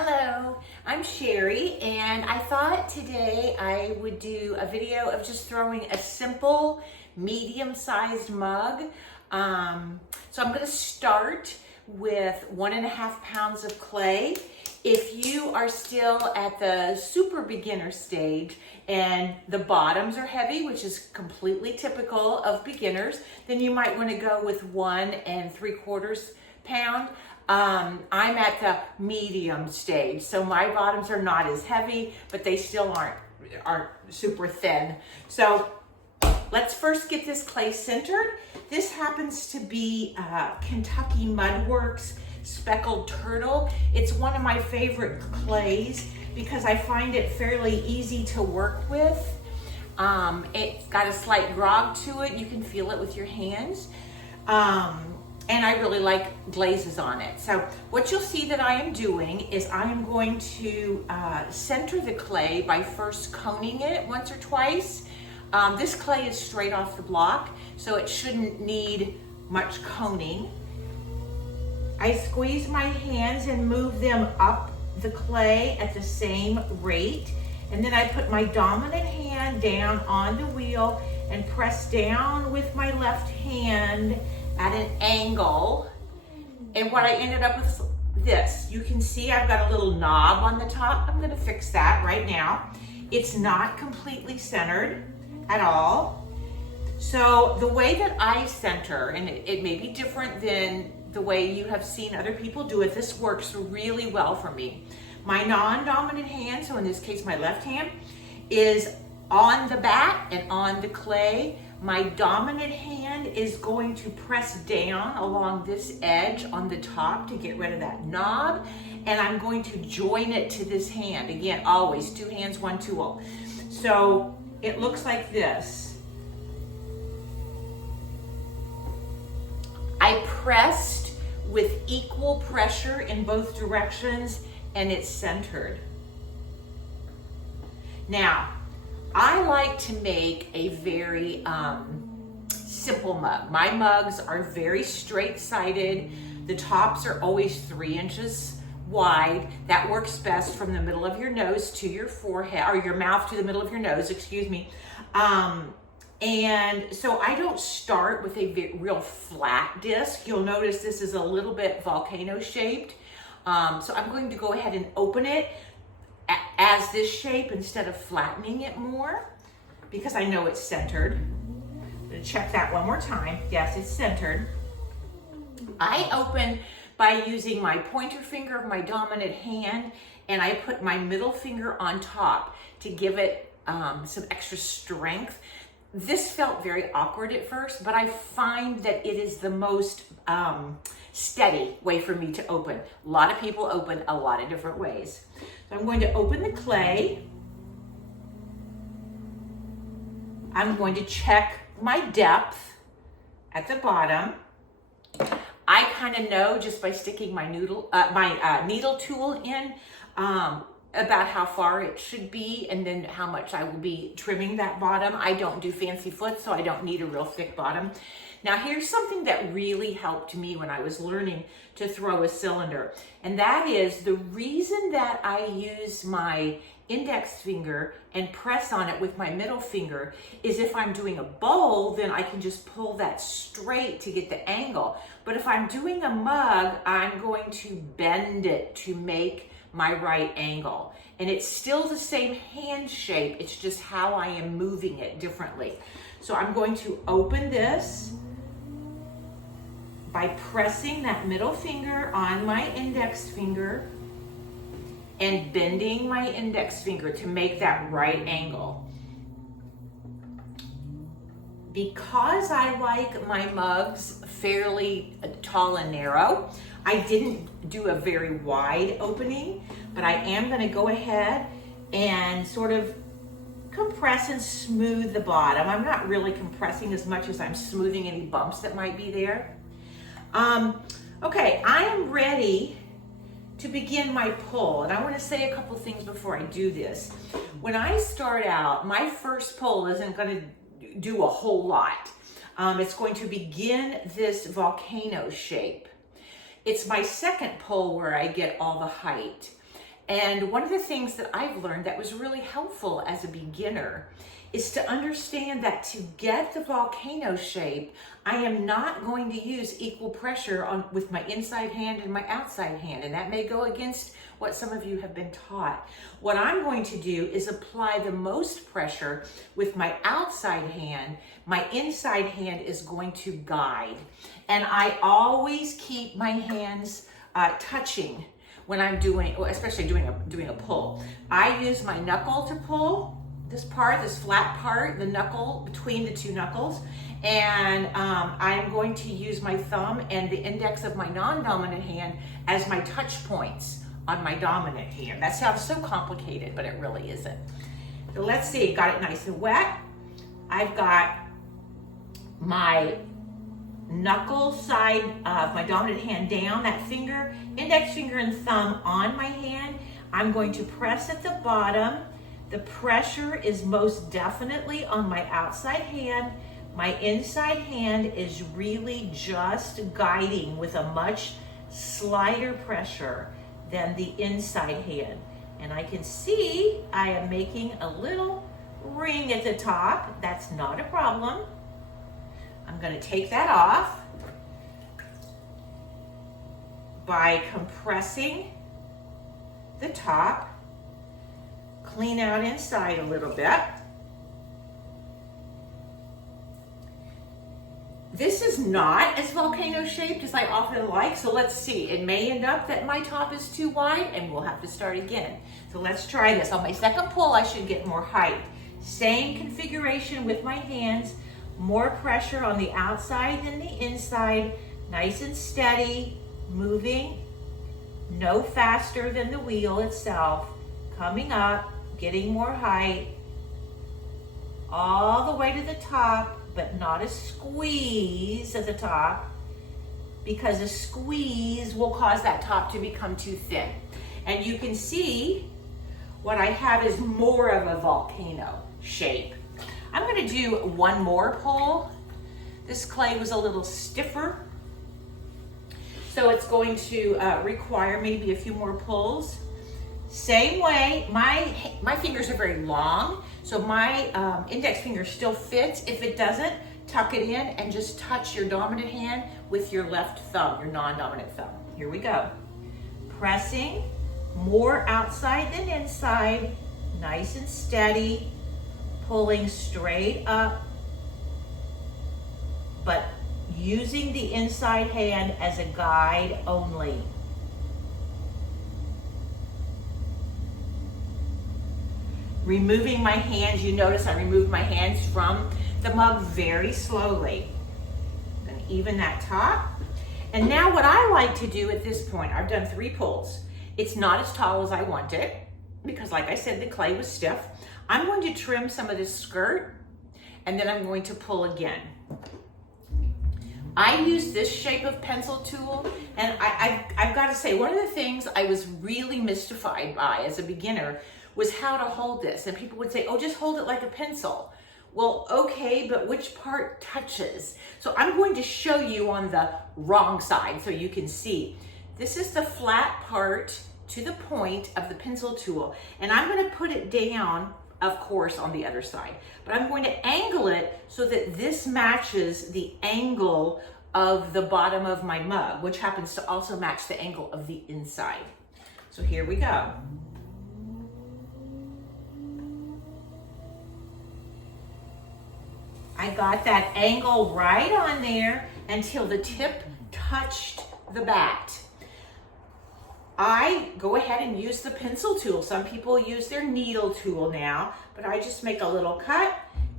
Hello, I'm Sherry, and I thought today I would do a video of just throwing a simple medium-sized mug. So I'm going to start with 1.5 pounds of clay. If you are still at the super beginner stage and the bottoms are heavy, which is completely typical of beginners, then you might want to go with 1.75 pounds. I'm at the medium stage, so my bottoms are not as heavy, but they still aren't super thin. So let's first get this clay centered. This happens to be Kentucky Mud Works Speckled Turtle. It's one of my favorite clays because I find it fairly easy to work with. It's got a slight grog to it. You can feel it with your hands. And I really like glazes on it. So what you'll see that I am doing is I am going to center the clay by first coning it once or twice. This clay is straight off the block, so it shouldn't need much coning. I squeeze my hands and move them up the clay at the same rate. And then I put my dominant hand down on the wheel and press down with my left hand at an angle. And what I ended up with this, you can see I've got a little knob on the top. I'm gonna fix that right now. It's not completely centered at all. So the way that I center, and it may be different than the way you have seen other people do it, this works really well for me. My non-dominant hand, so in this case my left hand, is on the bat and on the clay. My dominant hand is going to press down along this edge on the top to get rid of that knob, and I'm going to join it to this hand. Again, always 2 hands, 1 tool. So it looks like this. I pressed with equal pressure in both directions, and it's centered. Now, I like to make a very simple mug. My mugs are very straight-sided. The tops are always 3 inches wide. That works best from the middle of your nose to your forehead, or your mouth to the middle of your nose, excuse me. And so I don't start with a real flat disc. You'll notice this is a little bit volcano shaped. So I'm going to go ahead and open it as this shape instead of flattening it more, because I know it's centered. I'm gonna check that one more time. Yes, it's centered. I open by using my pointer finger of my dominant hand, and I put my middle finger on top to give it some extra strength. This felt very awkward at first, but I find that it is the most steady way for me to open. A lot of people open a lot of different ways. So I'm going to open the clay. I'm going to check my depth at the bottom. I kind of know just by sticking my needle tool in about how far it should be, and then how much I will be trimming that bottom. I don't do fancy foot, so I don't need a real thick bottom. Now here's something that really helped me when I was learning to throw a cylinder, and that is the reason that I use my index finger and press on it with my middle finger is if I'm doing a bowl, then I can just pull that straight to get the angle. But if I'm doing a mug, I'm going to bend it to make my right angle. And it's still the same hand shape, it's just how I am moving it differently. So I'm going to open this by pressing that middle finger on my index finger and bending my index finger to make that right angle. Because I like my mugs fairly tall and narrow, I didn't do a very wide opening, but I am going to go ahead and sort of compress and smooth the bottom. I'm not really compressing as much as I'm smoothing any bumps that might be there. Okay, I am ready to begin my pull, and I want to say a couple things before I do this. When I start out, my first pull isn't going to do a whole lot. It's going to begin this volcano shape. It's my second pull where I get all the height. And one of the things that I've learned that was really helpful as a beginner is to understand that to get the volcano shape, I am not going to use equal pressure with my inside hand and my outside hand. And that may go against what some of you have been taught. What I'm going to do is apply the most pressure with my outside hand. My inside hand is going to guide. And I always keep my hands touching when I'm doing, especially doing a pull. I use my knuckle to pull this part, this flat part, the knuckle between the two knuckles, and I'm going to use my thumb and the index of my non-dominant hand as my touch points on my dominant hand. That sounds so complicated, but it really isn't. So let's see, got it nice and wet. I've got my knuckle side of my dominant hand down, that finger, index finger and thumb on my hand. I'm going to press at the bottom. The pressure is most definitely on my outside hand. My inside hand is really just guiding with a much slighter pressure than the inside hand. And I can see I am making a little ring at the top. That's not a problem. I'm going to take that off by compressing the top, clean out inside a little bit. This is not as volcano shaped as I often like, so let's see. It may end up that my top is too wide and we'll have to start again. So let's try this. On my second pull, I should get more height. Same configuration with my hands, more pressure on the outside than the inside, nice and steady, moving, no faster than the wheel itself, coming up, getting more height, all the way to the top, but not a squeeze at the top, because a squeeze will cause that top to become too thin. And you can see what I have is more of a volcano shape. I'm going to do one more pull. This clay was a little stiffer, so it's going to require maybe a few more pulls. Same way, my fingers are very long, so my index finger still fits. If it doesn't, tuck it in and just touch your dominant hand with your left thumb, your non-dominant thumb. Here we go. Pressing, more outside than inside, nice and steady, pulling straight up, but using the inside hand as a guide only. Removing my hands, you notice I removed my hands from the mug very slowly. And even that top. And now what I like to do at this point, I've done 3 pulls. It's not as tall as I want it, because like I said, the clay was stiff. I'm going to trim some of this skirt, and then I'm going to pull again. I use this shape of pencil tool, and I've got to say, one of the things I was really mystified by as a beginner was how to hold this. And people would say, oh, just hold it like a pencil. Well, okay, but which part touches? So I'm going to show you on the wrong side so you can see. This is the flat part to the point of the pencil tool, and I'm going to put it down, of course, on the other side. But I'm going to angle it so that this matches the angle of the bottom of my mug, which happens to also match the angle of the inside. So here we go. I got that angle right on there until the tip touched the bat. I go ahead and use the pencil tool. Some people use their needle tool now, but I just make a little cut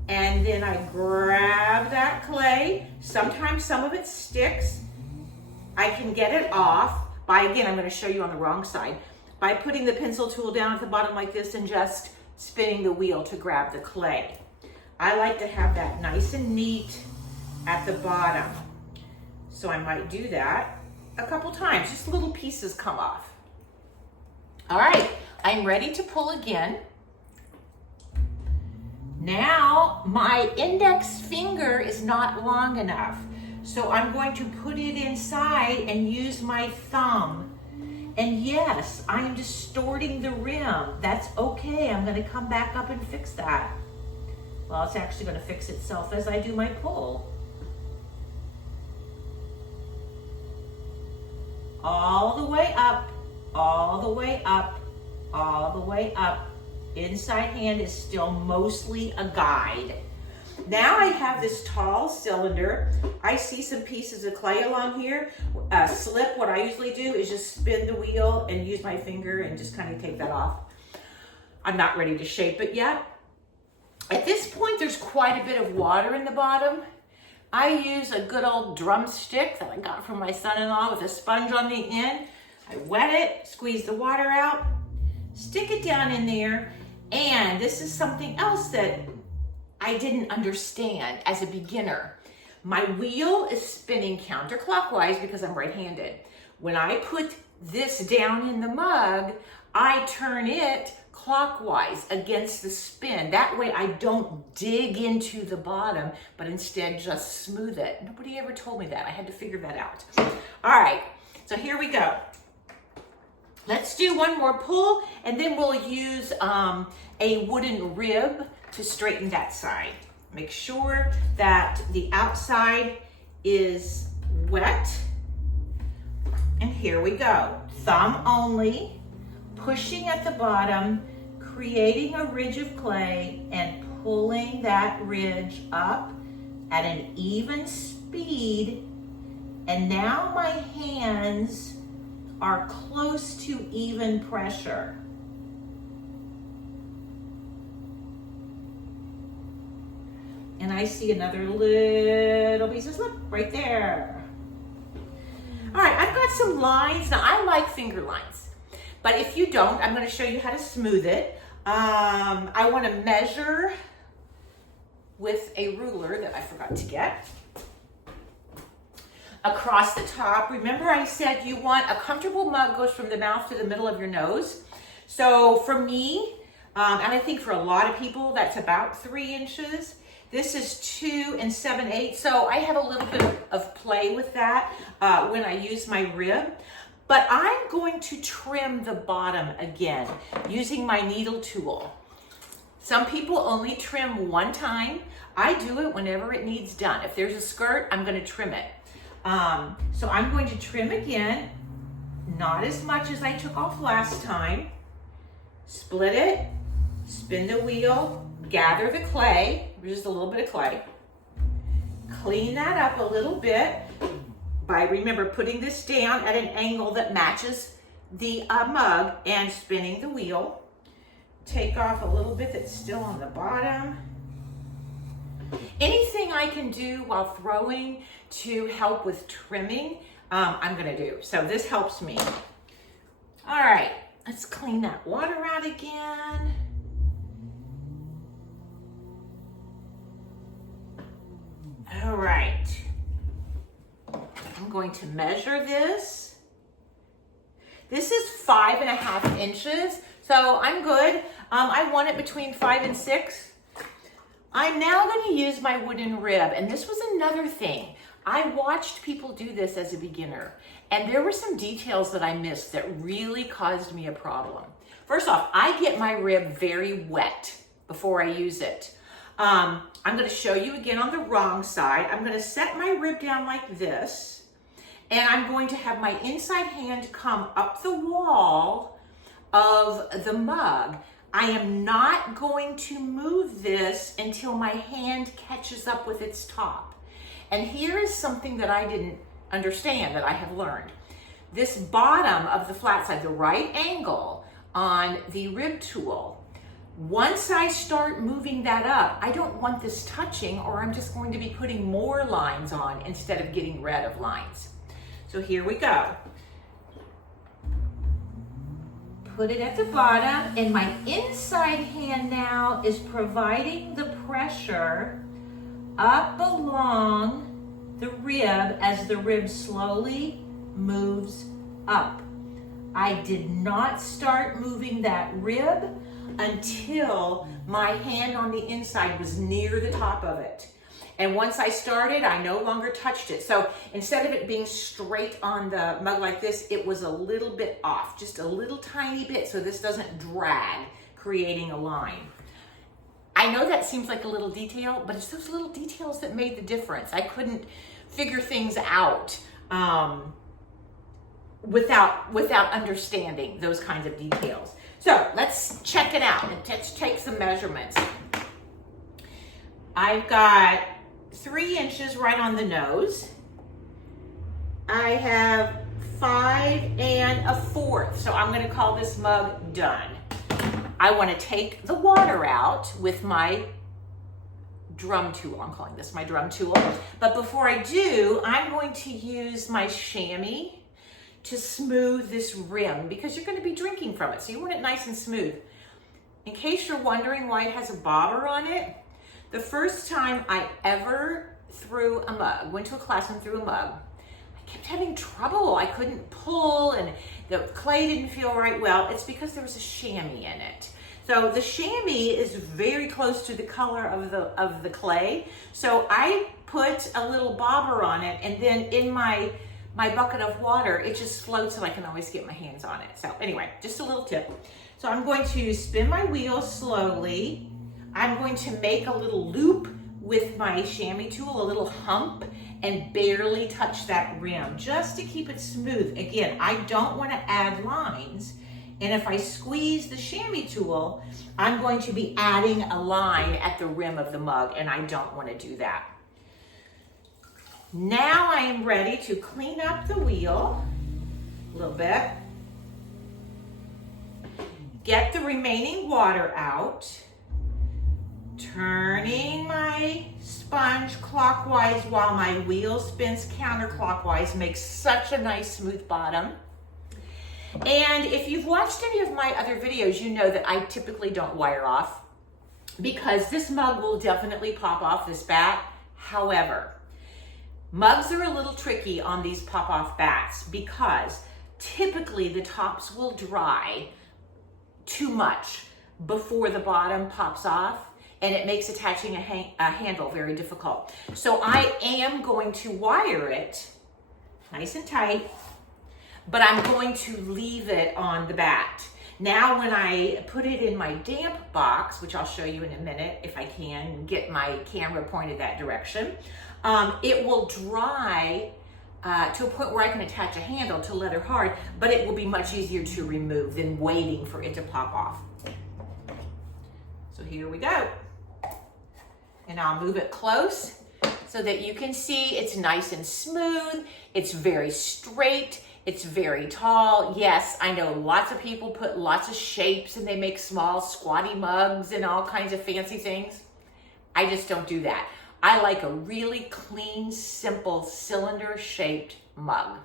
and then I grab that clay. Sometimes some of it sticks. I can get it off by, again, I'm going to show you on the wrong side, by putting the pencil tool down at the bottom like this and just spinning the wheel to grab the clay. I like to have that nice and neat at the bottom. So I might do that a couple times, just little pieces come off. All right, I'm ready to pull again. Now my index finger is not long enough, so I'm going to put it inside and use my thumb And yes, I am distorting the rim. That's okay. I'm gonna come back up and fix that. Well, it's actually gonna fix itself as I do my pull. All the way up, all the way up, all the way up. Inside hand is still mostly a guide. Now I have this tall cylinder. I see some pieces of clay along here. Slip, what I usually do is just spin the wheel and use my finger and just kind of take that off. I'm not ready to shape it yet. At this point, there's quite a bit of water in the bottom. I use a good old drumstick that I got from my son-in-law with a sponge on the end. I wet it, squeeze the water out, stick it down in there, and this is something else that I didn't understand as a beginner. My wheel is spinning counterclockwise because I'm right-handed. When I put this down in the mug, I turn it clockwise against the spin. That way I don't dig into the bottom, but instead just smooth it. Nobody ever told me that. I had to figure that out. All right, so here we go. Let's do one more pull, and then we'll use a wooden rib to straighten that side. Make sure that the outside is wet. And here we go. Thumb only, pushing at the bottom, creating a ridge of clay and pulling that ridge up at an even speed. And now my hands are close to even pressure. And I see another little piece of slip right there. All right, I've got some lines. Now, I like finger lines, but if you don't, I'm gonna show you how to smooth it. I wanna measure with a ruler that I forgot to get. Across the top, remember I said you want a comfortable mug goes from the mouth to the middle of your nose. So for me, and I think for a lot of people, that's about 3 inches. This is 2 7/8, so I have a little bit of play with that when I use my rib. But I'm going to trim the bottom again using my needle tool. Some people only trim one time. I do it whenever it needs done. If there's a skirt, I'm gonna trim it. So I'm going to trim again, not as much as I took off last time. Split it, spin the wheel, gather the clay, just a little bit of clay. Clean that up a little bit by, remember, putting this down at an angle that matches the mug and spinning the wheel. Take off a little bit that's still on the bottom. Anything I can do while throwing to help with trimming, I'm gonna do. So this helps me. All right, let's clean that water out again. All right, I'm going to measure this. This is 5.5 inches, so I'm good. I want it between 5 and 6. I'm now going to use my wooden rib, and this was another thing. I watched people do this as a beginner, and there were some details that I missed that really caused me a problem. First off, I get my rib very wet before I use it. I'm going to show you again on the wrong side. I'm going to set my rib down like this, and I'm going to have my inside hand come up the wall of the mug. I am not going to move this until my hand catches up with its top. And here is something that I didn't understand that I have learned. This bottom of the flat side, the right angle on the rib tool, once I start moving that up, I don't want this touching, or I'm just going to be putting more lines on instead of getting rid of lines. So here we go. Put it at the bottom, and my inside hand now is providing the pressure up along the rib as the rib slowly moves up. I did not start moving that rib until my hand on the inside was near the top of it. And once I started, I no longer touched it. So instead of it being straight on the mug like this, it was a little bit off, just a little tiny bit, so this doesn't drag, creating a line. I know that seems like a little detail, but it's those little details that made the difference. I couldn't figure things out without understanding those kinds of details. So let's check it out and let's take some measurements. I've got 3 inches right on the nose. I have 5 1/4, so I'm going to call this mug done. I want to take the water out with my drum tool. I'm calling this my drum tool. But before I do, I'm going to use my chamois to smooth this rim because you're going to be drinking from it. So you want it nice and smooth. In case you're wondering why it has a bobber on it, the first time I ever threw a mug, went to a class and threw a mug, I kept having trouble. I couldn't pull and the clay didn't feel right. Well, it's because there was a chamois in it. So the chamois is very close to the color of the clay. So I put a little bobber on it, and then in my bucket of water, it just floats and I can always get my hands on it. So anyway, just a little tip. So I'm going to spin my wheel slowly. I'm going to make a little loop with my chamois tool, a little hump, and barely touch that rim just to keep it smooth. Again, I don't want to add lines. And if I squeeze the chamois tool, I'm going to be adding a line at the rim of the mug, and I don't want to do that. Now I am ready to clean up the wheel a little bit. Get the remaining water out. Turning my sponge clockwise while my wheel spins counterclockwise makes such a nice smooth bottom. And if you've watched any of my other videos, you know that I typically don't wire off because this mug will definitely pop off this bat. However, mugs are a little tricky on these pop-off bats because typically the tops will dry too much before the bottom pops off, and it makes attaching a handle very difficult. So I am going to wire it nice and tight, but I'm going to leave it on the bat. Now when I put it in my damp box, which I'll show you in a minute if I can get my camera pointed that direction, it will dry to a point where I can attach a handle to leather hard, but it will be much easier to remove than waiting for it to pop off. So here we go. And I'll move it close so that you can see it's nice and smooth. It's very straight. It's very tall. Yes, I know lots of people put lots of shapes and they make small squatty mugs and all kinds of fancy things. I just don't do that. I like a really clean, simple, cylinder-shaped mug.